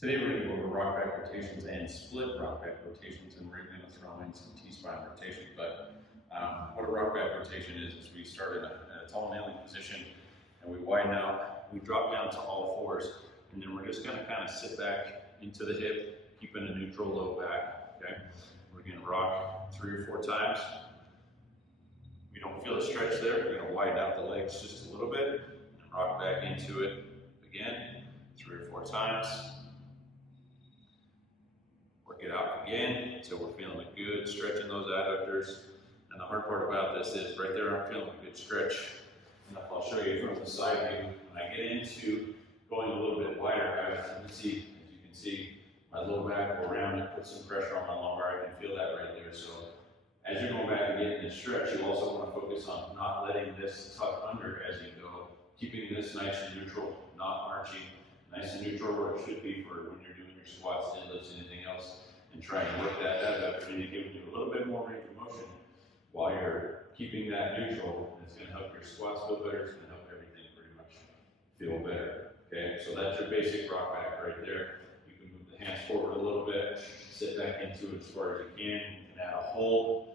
Today we're going to go over rockback rotations and split rockback rotations, and we're going to throw in some T-spine rotation. But what a rockback rotation is we start in a tall kneeling position and we widen out, we drop down to all fours, and then we're just going to kind of sit back into the hip, keeping a neutral low back. Okay, we're going to rock 3 or 4 times. We don't feel a stretch there. We're going to widen out the legs just a little bit and rock back into it again 3 or 4 times. Work it out again until we're feeling a good stretch in those adductors. And the hard part about this is right there, I'm feeling a good stretch. And I'll show you from the side view. When I get into going a little bit wider, I have a tendency, as you can see, my low back will round and put some pressure on my lumbar. I can feel that right there. So as you're going back and getting this stretch, you also want to focus on not letting this tuck under as you go, keeping this nice and neutral, not arching, nice and neutral where it should be for when you're doing your squats, deadlifts, anything else, and try and work that adductor and giving you a little bit more range of motion while you're keeping that neutral. It's going to help your squats feel better. It's going to help everything pretty much feel better. Okay, so that's your basic rock back right there. You can move the hands forward a little bit, sit back into it as far as you can. You can add a hold,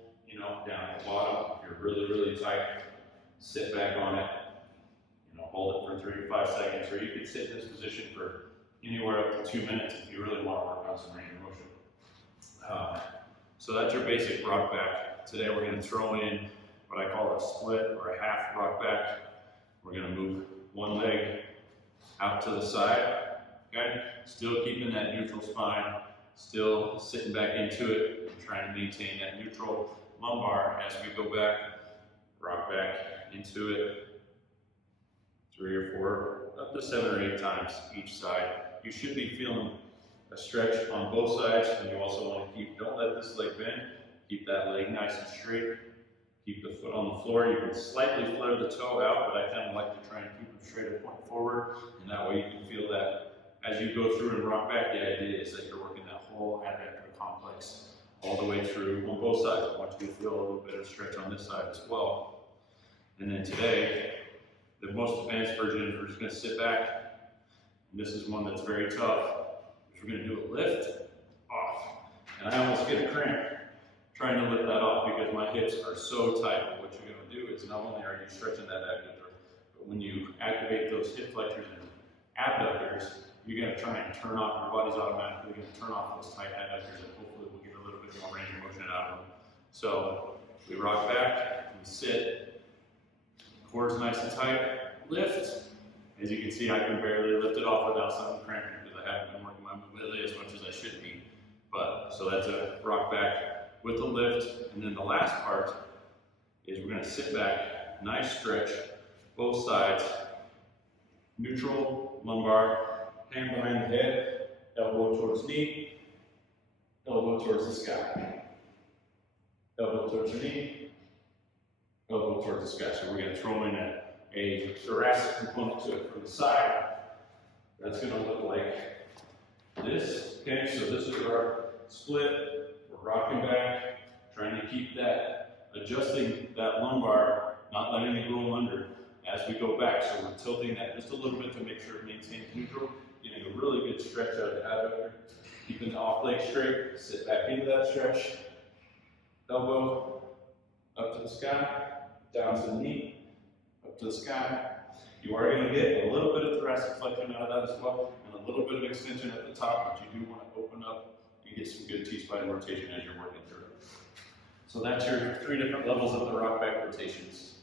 down at the bottom. If you're really, really tight, sit back on it. Hold it for 3 to 5 seconds, or you can sit in this position for anywhere up to 2 minutes if you really want to work on some range of motion. So that's your basic rock back. Today we're going to throw in what I call a split or a half rock back. We're going to move one leg out to the side, okay? Still keeping that neutral spine, still sitting back into it and trying to maintain that neutral lumbar as we go back, rock back into it. 3 or 4, up to 7 or 8 times each side. You should be feeling a stretch on both sides, and you also want to don't let this leg bend. Keep that leg nice and straight. Keep the foot on the floor. You can slightly flare the toe out, but I kind of like to try and keep them straight and point forward, and that way you can feel that as you go through and rock back. The idea is that you're working that whole adductor complex all the way through on both sides. I want you to feel a little bit of stretch on this side as well. And then today, the most advanced version is we're just going to sit back, and this is one that's very tough. We're going to do a lift off, and I almost get a cramp trying to lift that off because my hips are so tight. What you're going to do is not only are you stretching that adductor, but when you activate those hip flexors and abductors, you're going to try and turn off, your body's automatically going to turn off those tight adductors, and hopefully we'll get a little bit more range of motion out of them. So we rock back, we sit, core's nice and tight, lift. As you can see, I can barely lift it off without something cramping because I haven't been working my mobility as much as I should be. So that's a rock back with a lift. And then the last part is we're going to sit back, nice stretch, both sides, neutral lumbar, hand behind the head, elbow towards knee, elbow towards the sky, elbow towards the knee, elbow towards the sky. So we're going to throw in a thoracic component to it from the side. That's going to look like this. Okay, so this is our split. We're rocking back, trying to keep that, adjusting that lumbar, not letting it roll under as we go back. So we're tilting that just a little bit to make sure it maintains neutral, getting a really good stretch out of the adductor, keeping the off leg straight, sit back into that stretch, elbow up to the sky, down to the knee, up to the sky. You are going to get a little bit of thoracic flexion out of that as well, and a little bit of extension at the top, but you do want to open up and get some good T-spine rotation as you're working through it. So that's your 3 different levels of the rock back rotations.